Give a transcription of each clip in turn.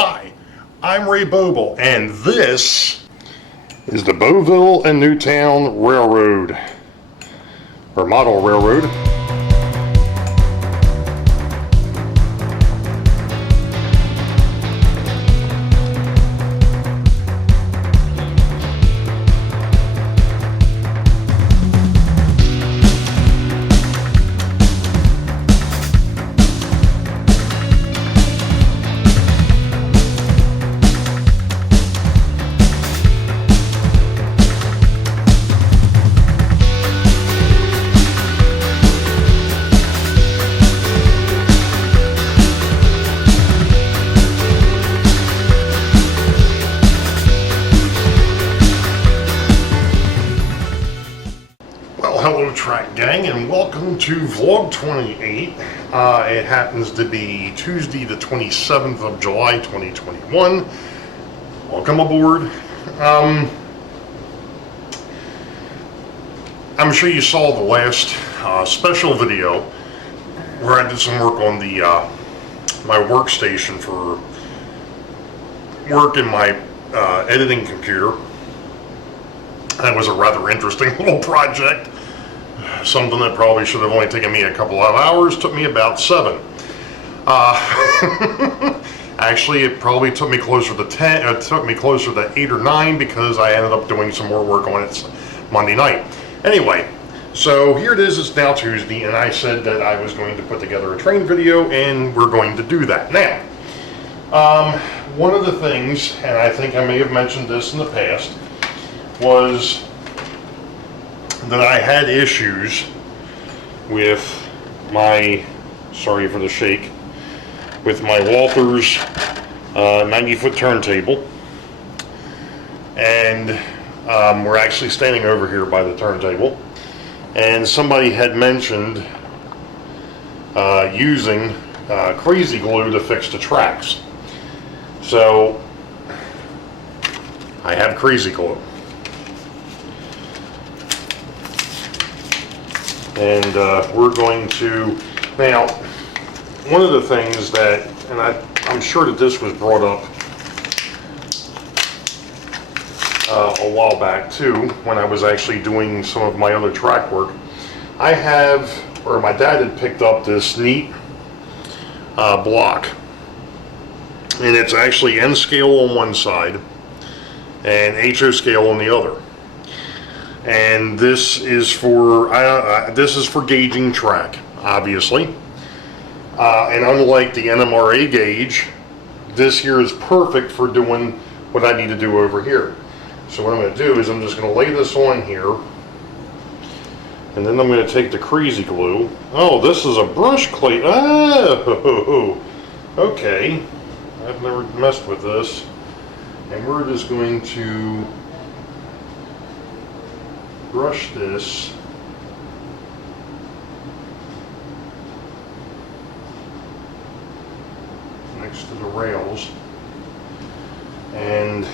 Hi, I'm Ray Boeville, and this is the Boeville and Newtown Railroad, or model railroad. Hello track gang, and welcome to vlog 28. It happens to be Tuesday the 27th of July 2021. Welcome aboard. I'm sure you saw the last special video where I did some work on the my workstation for work in my editing computer. That was a rather interesting little project. Something that probably should have only taken me a couple of hours took me about 7. Actually, it probably took me closer to 10. It took me closer to 8 or 9 because I ended up doing some more work on it Monday night. Anyway, so here it is. It's now Tuesday, and I said that I was going to put together a train video, and we're going to do that now. One of the things, and I think I may have mentioned this in the past, was that I had issues with my, sorry for the shake, with my Walther's 90-foot turntable. And we're actually standing over here by the turntable. And somebody had mentioned using crazy glue to fix the tracks. So I have crazy glue. And we're going to, now, one of the things that, and I'm sure that this was brought up a while back too, when I was actually doing some of my other track work. I have, or my dad had picked up this neat block. And it's actually N scale on one side and HO scale on the other. And this is for gauging track, obviously. And unlike the NMRA gauge, this here is perfect for doing what I need to do over here. So what I'm going to do is I'm just going to lay this on here, and then I'm going to take the crazy glue. Oh, this is a brush clay. Oh, okay. I've never messed with this, and we're just going to brush this next to the rails and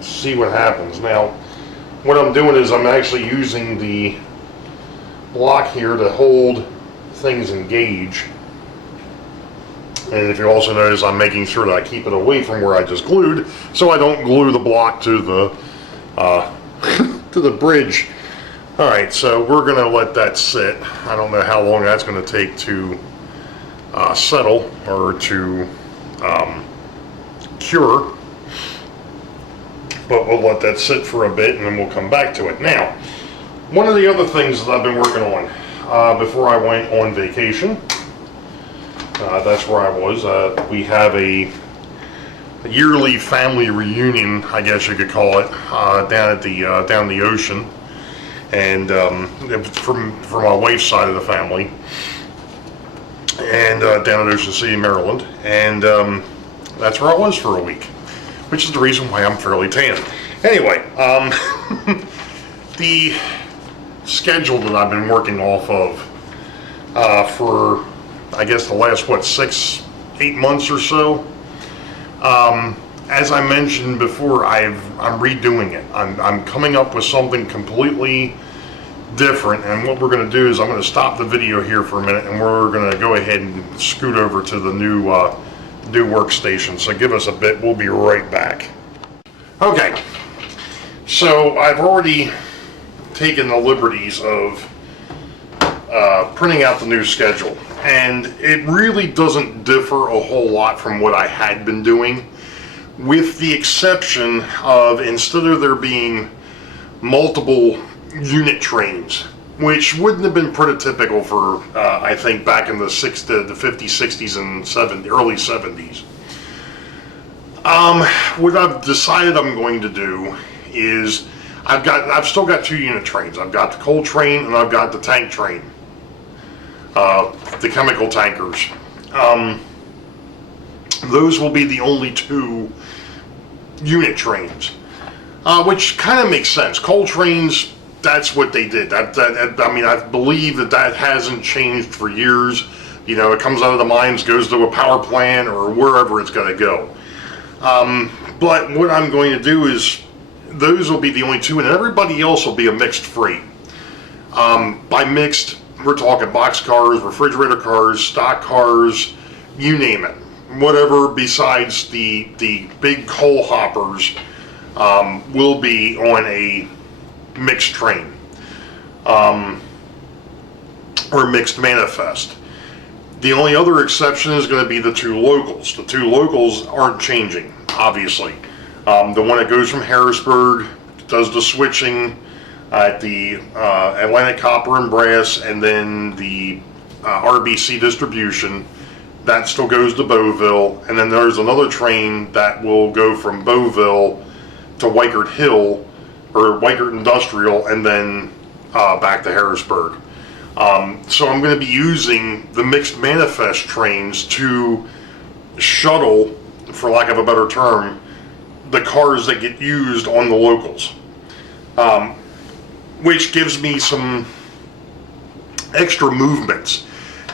see what happens. Now, what I'm doing is I'm actually using the block here to hold things in gauge. And if you also notice, I'm making sure that I keep it away from where I just glued, so I don't glue the block to the to the bridge. Alright, so we're going to let that sit. I don't know how long that's going to take to settle or to cure, but we'll let that sit for a bit and then we'll come back to it. Now, one of the other things that I've been working on before I went on vacation, that's where I was. We have a yearly family reunion, I guess you could call it, down at the down the ocean, and it was from my wife's side of the family, and down at Ocean City, Maryland, and that's where I was for a week, which is the reason why I'm fairly tan. Anyway, the schedule that I've been working off of for, I guess, the last 6-8 months or so. As I mentioned before, I'm redoing it. I'm coming up with something completely different, and what we're going to do is I'm going to stop the video here for a minute, and we're going to go ahead and scoot over to the new do workstation. So give us a bit, we'll be right back. Okay, so I've already taken the liberties of printing out the new schedule, and it really doesn't differ a whole lot from what I had been doing, with the exception of, instead of there being multiple unit trains, which wouldn't have been prototypical for I think back in the 50s, 60s, and early 70s. What I've decided I'm going to do is I've still got 2 unit trains. I've got the coal train and I've got the tank train, the chemical tankers. Those will be the only 2 unit trains, which kind of makes sense. Coal trains, that's what they did. I mean, I believe that hasn't changed for years. You know, it comes out of the mines, goes to a power plant or wherever it's going to go. But what I'm going to do is, those will be the only 2, and everybody else will be a mixed freight. By mixed, we're talking box cars, refrigerator cars, stock cars, you name it. Whatever besides the big coal hoppers will be on a mixed train, or mixed manifest. The only other exception is going to be the 2 locals. The 2 locals aren't changing, obviously. The one that goes from Harrisburg does the switching at the Atlantic Copper and Brass, and then the RBC distribution, that still goes to Boeville. And then there's another train that will go from Boeville to Weikert Hill, or Weikert Industrial, and then back to Harrisburg. So I'm going to be using the mixed manifest trains to shuttle, for lack of a better term, the cars that get used on the locals, which gives me some extra movements.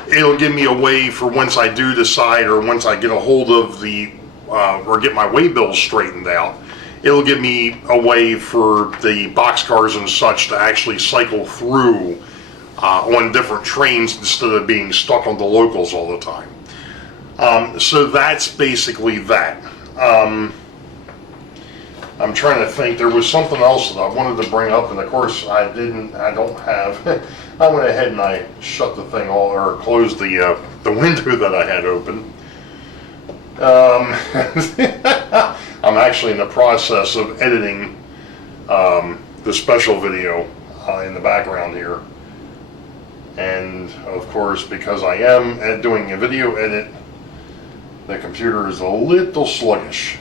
It'll give me a way for, once I do decide, or once I get a hold of the or get my way bills straightened out, it'll give me a way for the boxcars and such to actually cycle through on different trains instead of being stuck on the locals all the time. So that's basically that. I'm trying to think, there was something else that I wanted to bring up, and of course I don't have. I went ahead and I shut the thing or closed the window that I had open. I'm actually in the process of editing the special video in the background here. And of course, because I am doing a video edit, the computer is a little sluggish.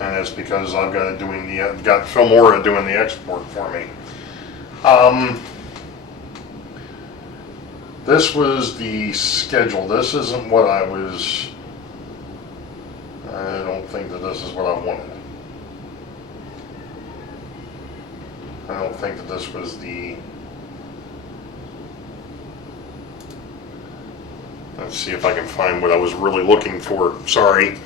And it's because I've got it got Filmora doing the export for me. This was the schedule. This isn't what I don't think that this is what I wanted. I don't think that this was the... Let's see if I can find what I was really looking for. Sorry.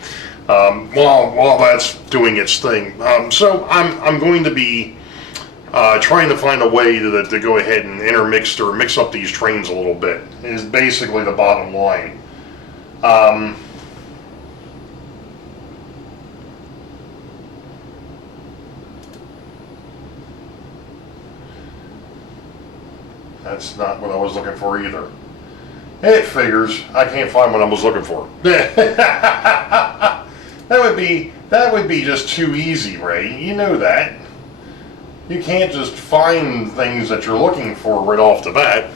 While that's doing its thing. So I'm going to be trying to find a way to go ahead and intermix or mix up these trains a little bit, is basically the bottom line. That's not what I was looking for either. It figures. I can't find what I was looking for. That would be just too easy, Ray. You know that. You can't just find things that you're looking for right off the bat.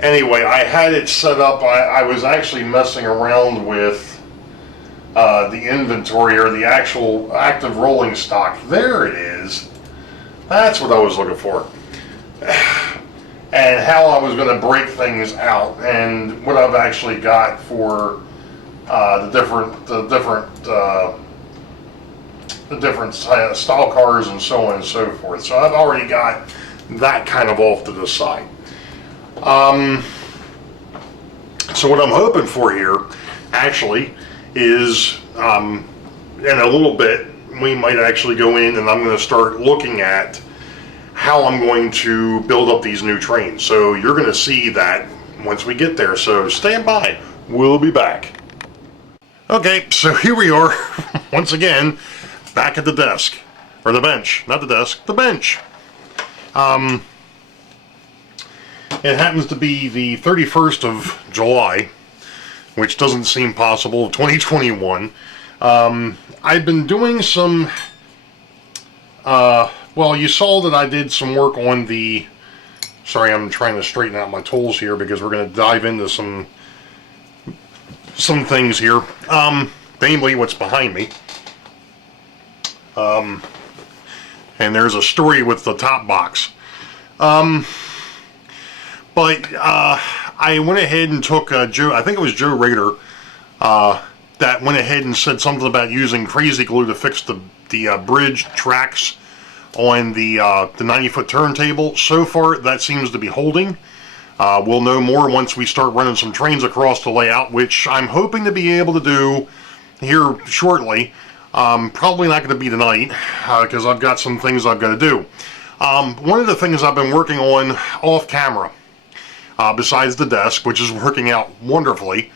Anyway, I had it set up. I was actually messing around with the inventory, or the actual active rolling stock. There it is. That's what I was looking for. And how I was going to break things out, and what I've actually got for the different style cars and so on and so forth. So I've already got that kind of off to the side. So what I'm hoping for here actually is, in a little bit, we might actually go in and I'm going to start looking at how I'm going to build up these new trains. So you're going to see that once we get there. So stand by. we'll be back. Okay, so here we are, once again, back at the desk. Or the bench. Not the desk, the bench. It happens to be the 31st of July, which doesn't seem possible, of 2021. I've been doing some... well, you saw that I did some work on the... Sorry, I'm trying to straighten out my tools here because we're going to dive into some things here. Namely, what's behind me. And there's a story with the top box. But I went ahead and took Joe, I think it was Joe Rader, that went ahead and said something about using crazy glue to fix the bridge tracks on the 90-foot turntable. So far, that seems to be holding. We'll know more once we start running some trains across the layout, which I'm hoping to be able to do here shortly. Probably not going to be tonight, because I've got some things I've got to do. One of the things I've been working on off camera, besides the desk, which is working out wonderfully,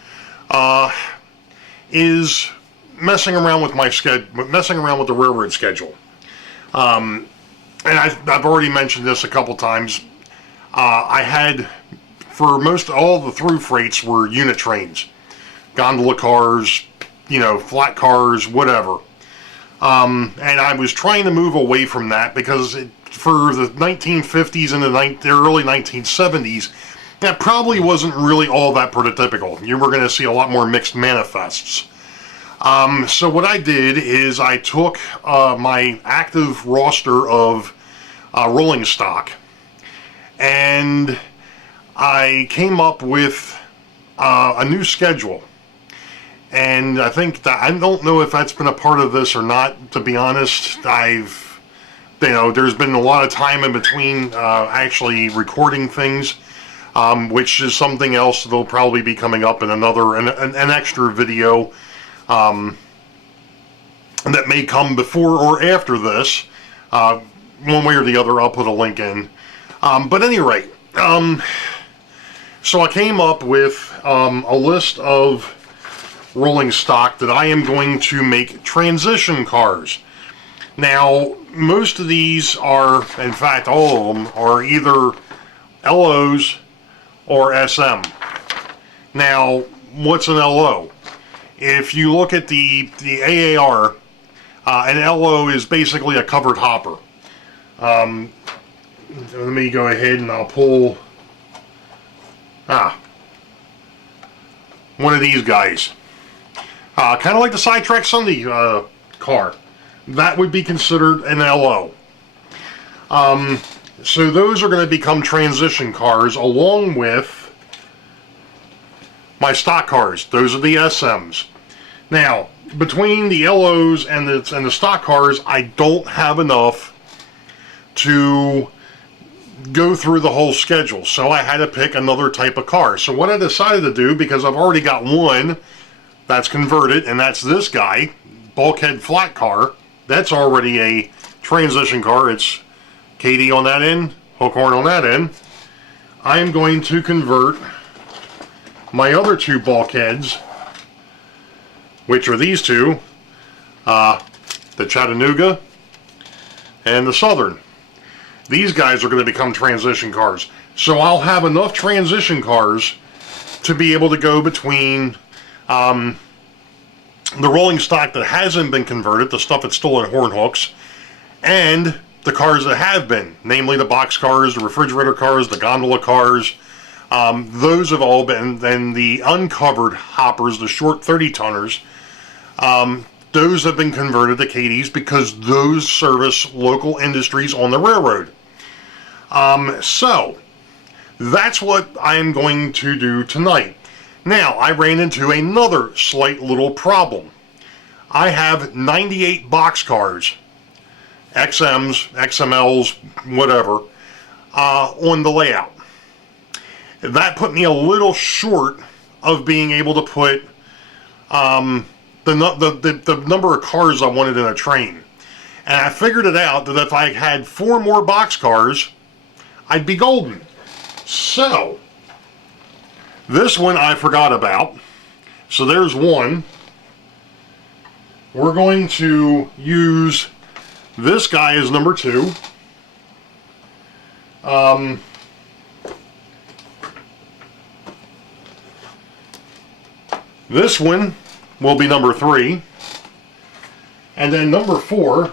is messing around with messing around with the railroad schedule. And I've already mentioned this a couple times. I had, for most all the through freights were unit trains, gondola cars, you know, flat cars, whatever. And I was trying to move away from that because for the 1950s and the early 1970s, that probably wasn't really all that prototypical. You were going to see a lot more mixed manifests. So what I did is I took my active roster of rolling stock, and I came up with a new schedule. And I think that, I don't know if that's been a part of this or not, to be honest. There's been a lot of time in between actually recording things, which is something else that'll probably be coming up in an extra video that may come before or after this. One way or the other, I'll put a link in. But at any rate, so I came up with a list of rolling stock that I am going to make transition cars. Now, most of these are, in fact, all of them are either LOs or SM. Now, what's an LO? If you look at the AAR, an LO is basically a covered hopper. Let me go ahead and I'll pull one of these guys. Kind of like the Sidetrack Sunday car. That would be considered an LO. So those are going to become transition cars along with my stock cars. Those are the SMs. Now, between the LOs and the stock cars, I don't have enough to go through the whole schedule. So I had to pick another type of car. So what I decided to do, because I've already got one that's converted, and that's this guy, bulkhead flat car. That's already a transition car. It's KD on that end, hook horn on that end. I am going to convert my other two bulkheads, which are these two, the Chattanooga and the Southern. These guys are going to become transition cars. So I'll have enough transition cars to be able to go between the rolling stock that hasn't been converted, the stuff that's still in horn hooks, and the cars that have been, namely the box cars, the refrigerator cars, the gondola cars. Those have all been, then the uncovered hoppers, the short 30-tonners, those have been converted to KDs because those service local industries on the railroad. So, that's what I'm going to do tonight. Now, I ran into another slight little problem. I have 98 boxcars, XMs, XMLs, whatever, on the layout. That put me a little short of being able to put the number of cars I wanted in a train. And I figured it out that if I had 4 more boxcars, I'd be golden. So, this one I forgot about, So there's one. We're going to use this guy as number 2. This one will be number 3. And then number 4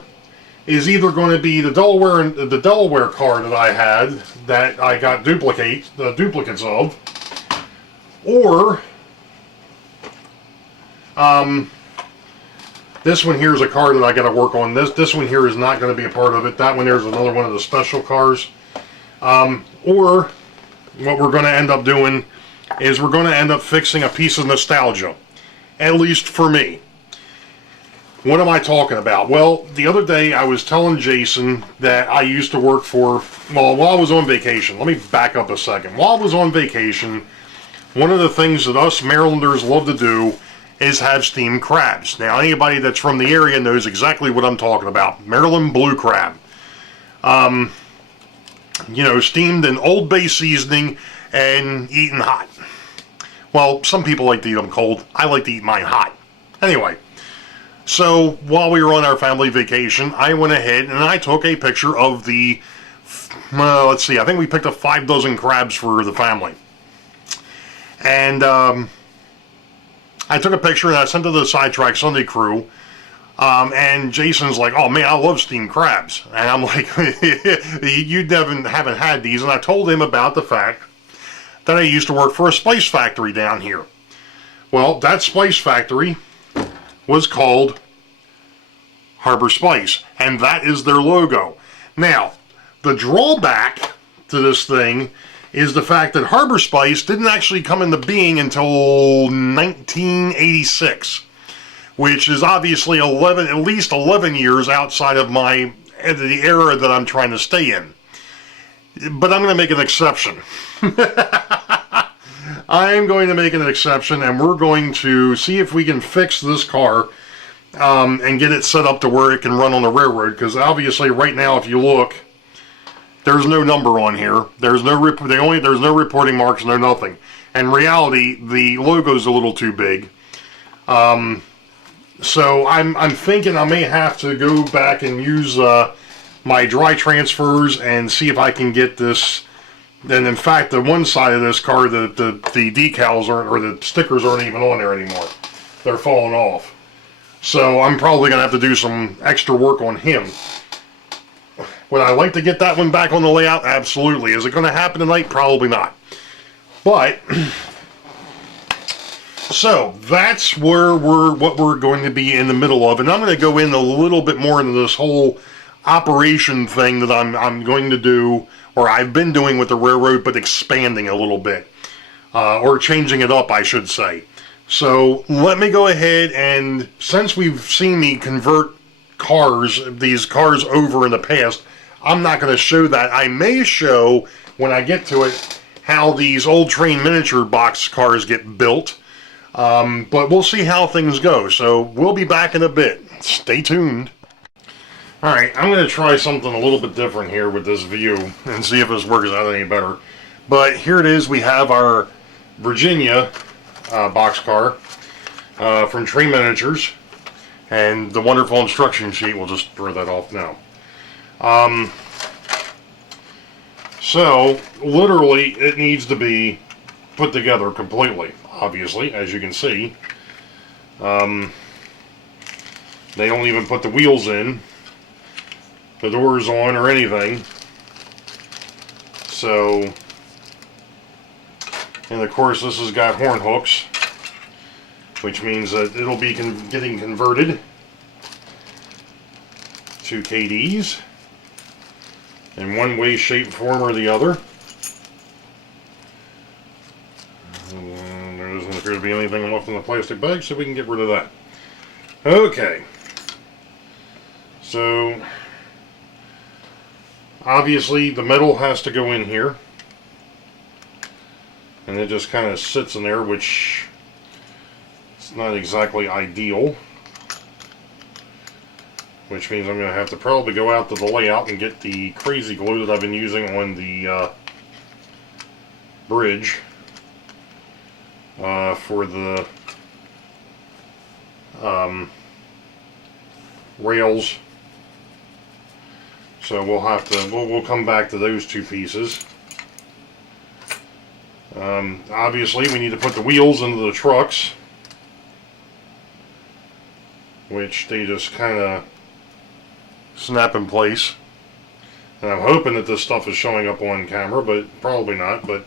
is either going to be the Delaware car that I had that I got duplicates of, or this one here is a car that I got to work on. This one here is not going to be a part of it. That one there is another one of the special cars. Or what we're going to end up doing is we're going to end up fixing a piece of nostalgia, at least for me. What am I talking about? Well, the other day I was telling Jason that I used to work for, well, while I was on vacation. Let me back up a second. While I was on vacation, one of the things that us Marylanders love to do is have steamed crabs. Now, anybody that's from the area knows exactly what I'm talking about. Maryland blue crab. You know, steamed in Old Bay seasoning and eaten hot. Well, some people like to eat them cold. I like to eat mine hot. Anyway, so while we were on our family vacation, I went ahead and I took a picture of the, let's see, I think we picked up 5 dozen crabs for the family. And I took a picture and I sent it to the Sidetrack Sunday crew. And Jason's like, oh man, I love steamed crabs. And I'm like, you haven't had these. And I told him about the fact that I used to work for a spice factory down here. Well, that spice factory was called Harbor Spice, and that is their logo. Now, the drawback to this thing is the fact that Harbor Spice didn't actually come into being until 1986, which is obviously at least 11 years outside of the era that I'm trying to stay in. But I'm going to make an exception. I am going to make an exception, and we're going to see if we can fix this car and get it set up to where it can run on the railroad. Because obviously, right now, if you look, there's no number on here. There's no reporting marks, no nothing. In reality, the logo's a little too big. So I'm thinking I may have to go back and use my dry transfers and see if I can get this. And in fact, the one side of this car, the decals aren't, or the stickers aren't even on there anymore. They're falling off. So I'm probably going to have to do some extra work on him. Would I like to get that one back on the layout? Absolutely. Is it going to happen tonight? Probably not. But so that's what we're going to be in the middle of, and I'm going to go in a little bit more into this whole operation thing that I'm going to do, or I've been doing with the railroad, but expanding a little bit, or changing it up, I should say. So let me go ahead, and since we've seen me convert these cars over in the past, I'm not going to show that. I may show, when I get to it, how these old train miniature box cars get built. But we'll see how things go. So we'll be back in a bit. Stay tuned. Alright, I'm going to try something a little bit different here with this view and see if this works out any better. But here it is. We have our Virginia boxcar from Train Miniatures, and the wonderful instruction sheet. We'll just throw that off now. So literally it needs to be put together completely, obviously, as you can see. They don't even put the wheels in, the doors on, or anything. So, and of course this has got horn hooks, which means that it'll be getting converted to KDs in one way, shape, form, or the other. And there doesn't appear to be anything left in the plastic bag, so we can get rid of that. Okay. So, obviously the metal has to go in here. And it just kind of sits in there, which is not exactly ideal. Which means I'm going to have to probably go out to the layout and get the crazy glue that I've been using on the bridge for the rails. So we'll have to, we'll come back to those two pieces. Obviously we need to put the wheels into the trucks, which they just kind of snap in place. And I'm hoping that this stuff is showing up on camera, but probably not. But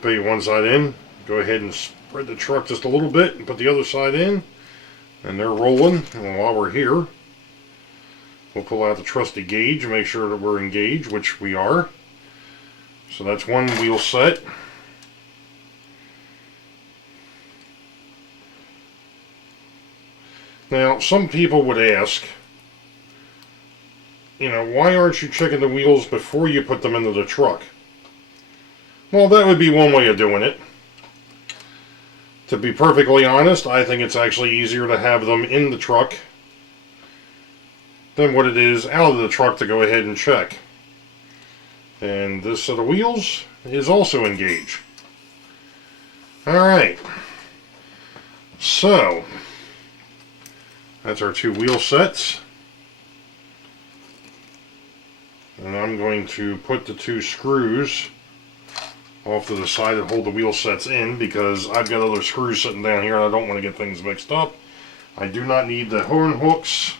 put one side in, go ahead and spread the truck just a little bit and put the other side in, and they're rolling. And while we're here, we'll pull out the trusty gauge and make sure that we're engaged, which we are. So that's one wheel set. Now, some people would ask, you know, why aren't you checking the wheels before you put them into the truck? Well, that would be one way of doing it. To be perfectly honest, I think it's actually easier to have them in the truck than what it is out of the truck to go ahead and check. And this set of wheels is also engaged. Alright. So, that's our two wheel sets. And I'm going to put the two screws off to the side that hold the wheel sets in, because I've got other screws sitting down here and I don't want to get things mixed up. I do not need the horn hooks,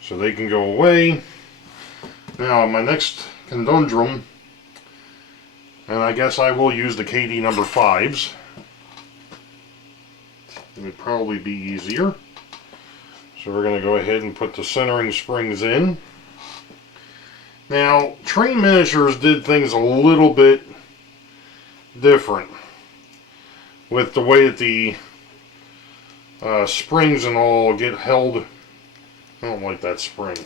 so they can go away. Now, my next conundrum, and I guess I will use the KD number 5s. It would probably be easier. So we're going to go ahead and put the centering springs in. Now, Train Miniatures did things a little bit different with the way that the springs and all get held. I don't like that spring.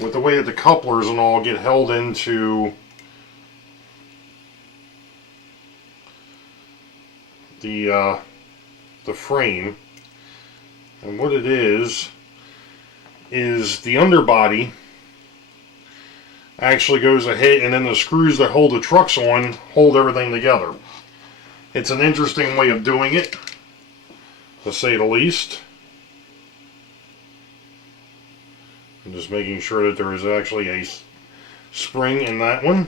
With the way that the couplers and all get held into the frame. And what it is the underbody actually goes ahead, and then the screws that hold the trucks on hold everything together. It's an interesting way of doing it, to say the least. I'm just making sure that there is actually a spring in that one.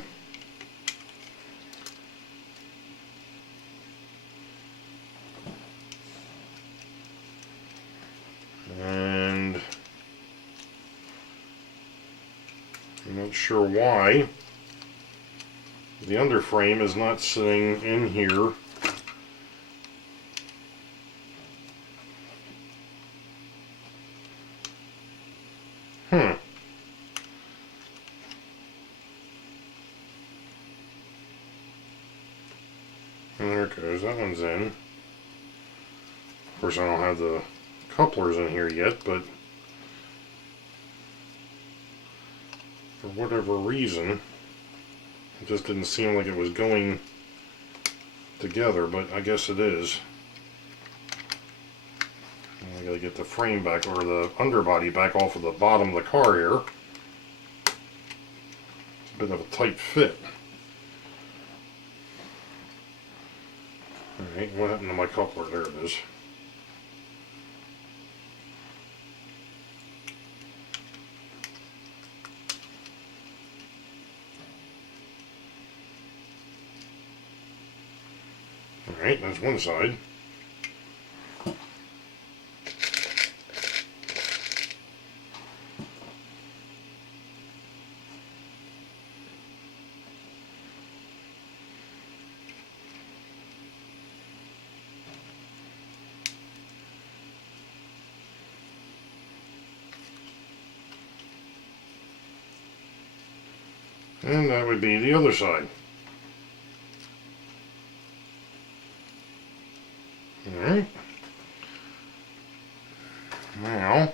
And I'm not sure why the underframe is not sitting in here. And there it goes, that one's in. Of course I don't have the couplers in here yet, but for whatever reason it just didn't seem like it was going together, but I guess it is. I gotta get the frame back, or the underbody back off of the bottom of the car here. It's a bit of a tight fit. Alright, what happened to my coupler? There it is. Alright, that's one side. And that would be the other side. Alright. Now,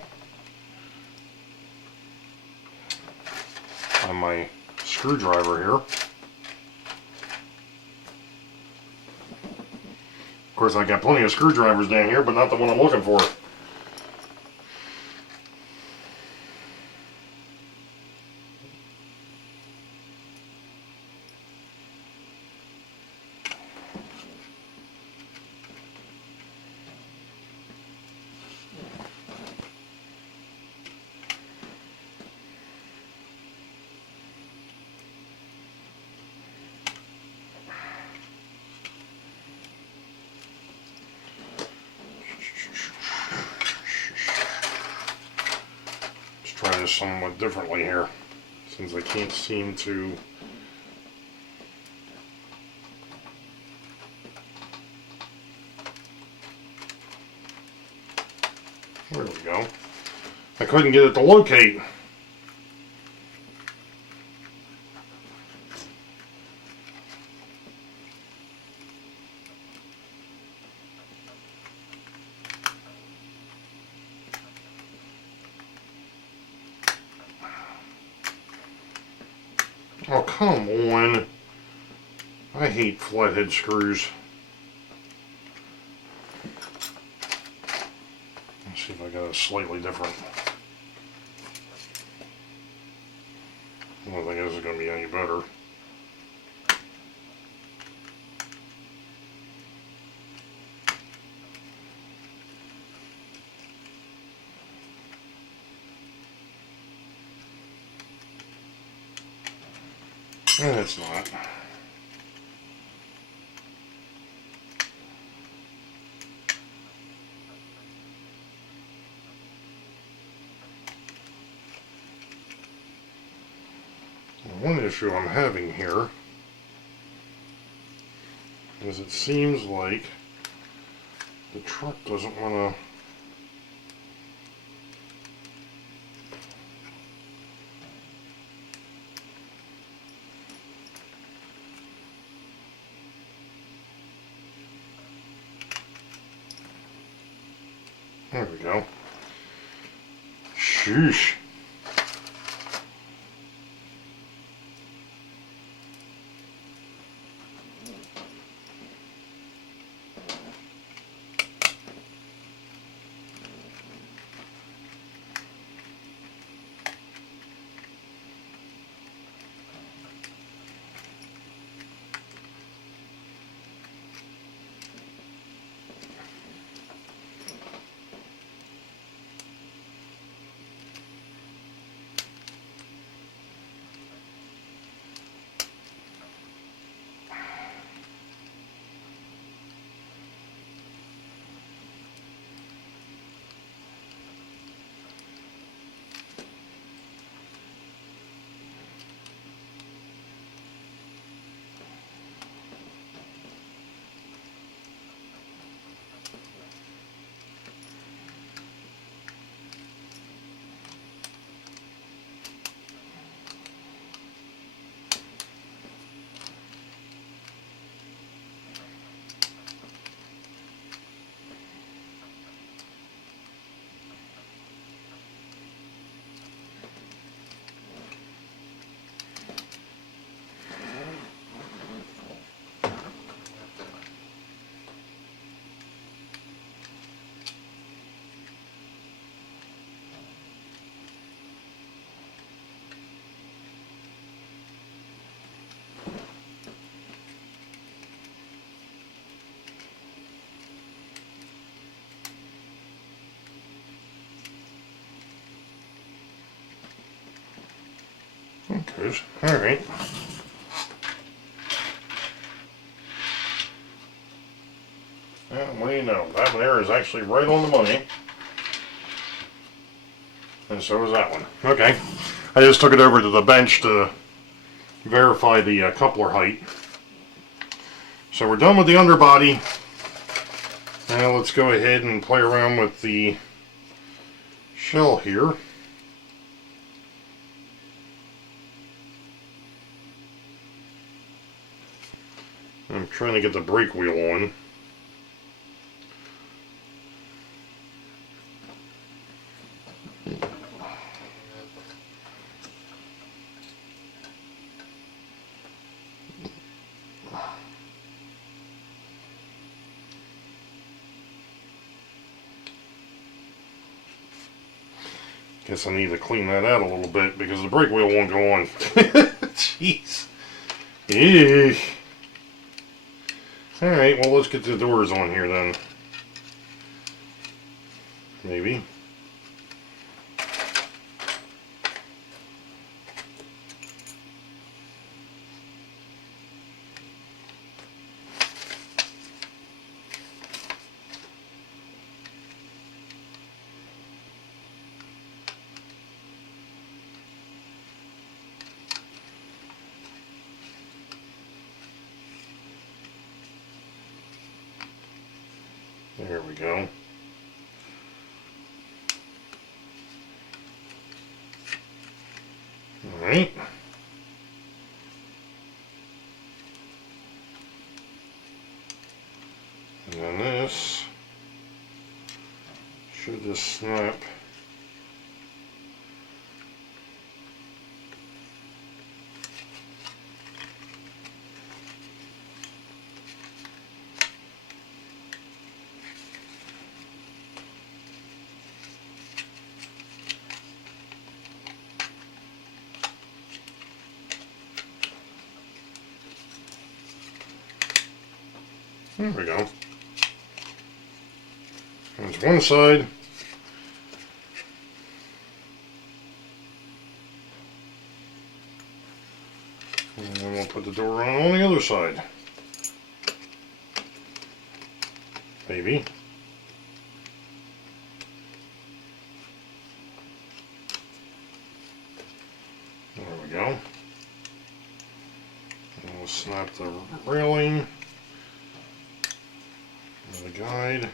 on my screwdriver here. Of course, I got plenty of screwdrivers down here, but not the one I'm looking for. this somewhat differently here, since I can't seem to. There we go. I couldn't get it to locate. Oh, come on. I hate flathead screws. Let's see if I got a slightly different. I don't think this is going to be any better. And it's not. One issue I'm having here is it seems like the truck doesn't want to. There we go. Sheesh. Okay, alright. What do you know? That one there is actually right on the money. And so is that one. Okay. I just took it over to the bench to verify the coupler height. So we're done with the underbody. Now let's go ahead and play around with the shell here. I'm trying to get the brake wheel on. Guess I need to clean that out a little bit because the brake wheel won't go on. Jeez. Eesh. Alright, well let's get the doors on here then. Maybe. There we go. All right. And then this should just snap. There we go. There's one side. And then we'll put the door on the other side. Maybe. There we go. And we'll snap the railing. The guide.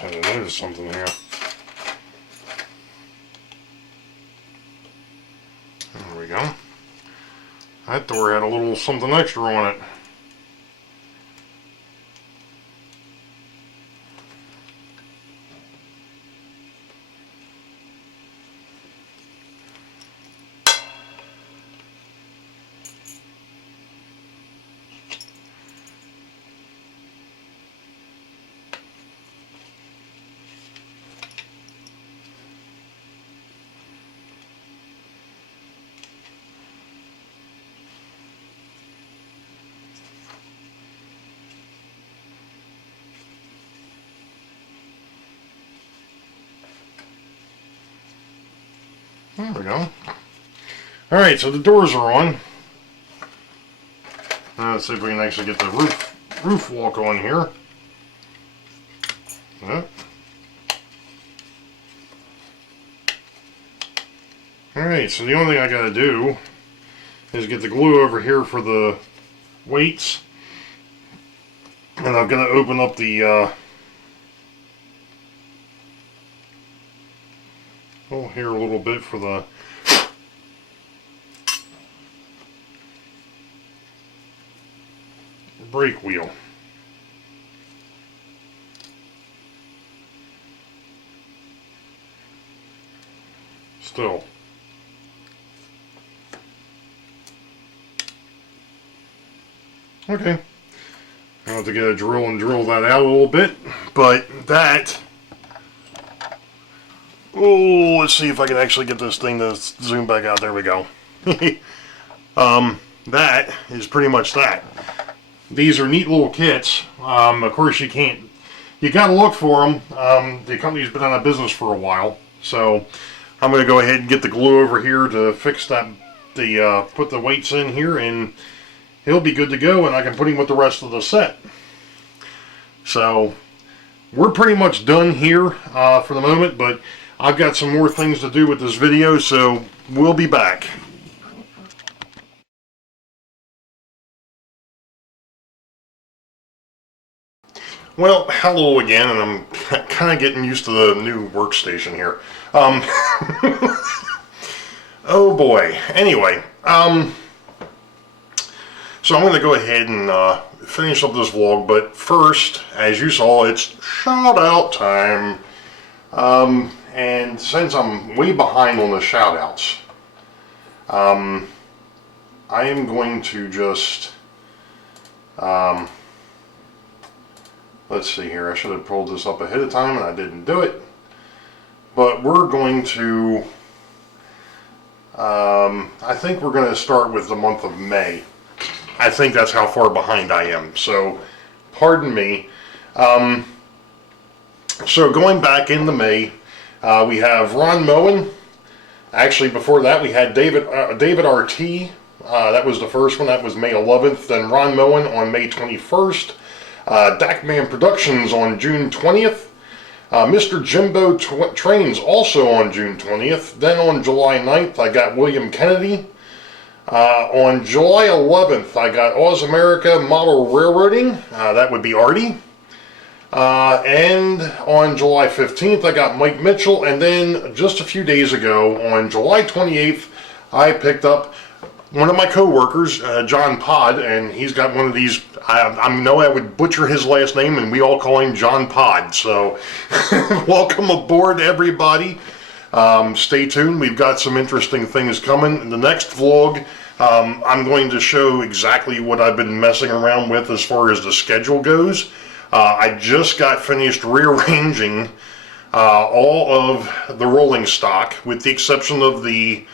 I didn't notice something here. There we go. That door had a little something extra on it. There we go. Alright, so the doors are on. Now let's see if we can actually get the roof walk on here. Yep. Alright, so the only thing I gotta do is get the glue over here for the weights. And I'm gonna open up the hole here a little bit for the brake wheel. Still. Okay. I'll have to get a drill and drill that out a little bit, but that... Oh, let's see if I can actually get this thing to zoom back out. There we go. That is pretty much that. These are neat little kits. Of course, you gotta look for them. The company's been out of business for a while, so I'm gonna go ahead and get the glue over here to fix that. Put the weights in here, and he'll be good to go, and I can put him with the rest of the set. So we're pretty much done here for the moment, but I've got some more things to do with this video, so we'll be back. Well, hello again, and I'm kind of getting used to the new workstation here. Oh boy. Anyway, so I'm going to go ahead and finish up this vlog, but first, as you saw, it's shout out time. And since I'm way behind on the shout outs, I am going to just Let's see here. I should have pulled this up ahead of time and I didn't do it. But we're going to, I think we're going to start with the month of May. I think that's how far behind I am. So, pardon me. So going back into May, we have Ron Moen. Actually, before that, we had David RT. That was the first one. That was May 11th. Then Ron Moen on May 21st. Dakman Productions on June 20th. Mr. Jimbo Trains also on June 20th. Then on July 9th, I got William Kennedy. On July 11th, I got Oz America Model Railroading. That would be Artie. And on July 15th, I got Mike Mitchell. And then just a few days ago, on July 28th, I picked up one of my co-workers, John Pod, and he's got one of these. I know I would butcher his last name, and we all call him John Pod. So, welcome aboard, everybody. Stay tuned. We've got some interesting things coming. In the next vlog, I'm going to show exactly what I've been messing around with as far as the schedule goes. I just got finished rearranging all of the rolling stock, with the exception of the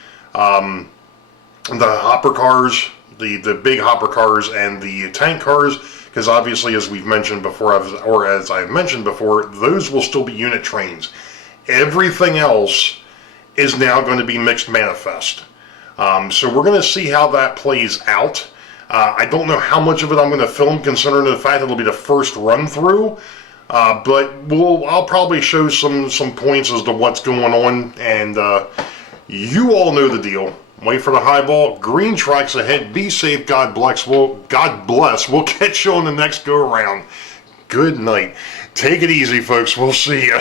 hopper cars, the big hopper cars, and the tank cars, because obviously, as we've mentioned before, as I've mentioned before, those will still be unit trains. Everything else is now going to be mixed manifest. So we're going to see how that plays out. I don't know how much of it I'm going to film, considering the fact it'll be the first run through. But I'll probably show some points as to what's going on, and you all know the deal. Wait for the highball. Green tracks ahead. Be safe. God bless. God bless. We'll catch you on the next go around. Good night. Take it easy, folks. We'll see you.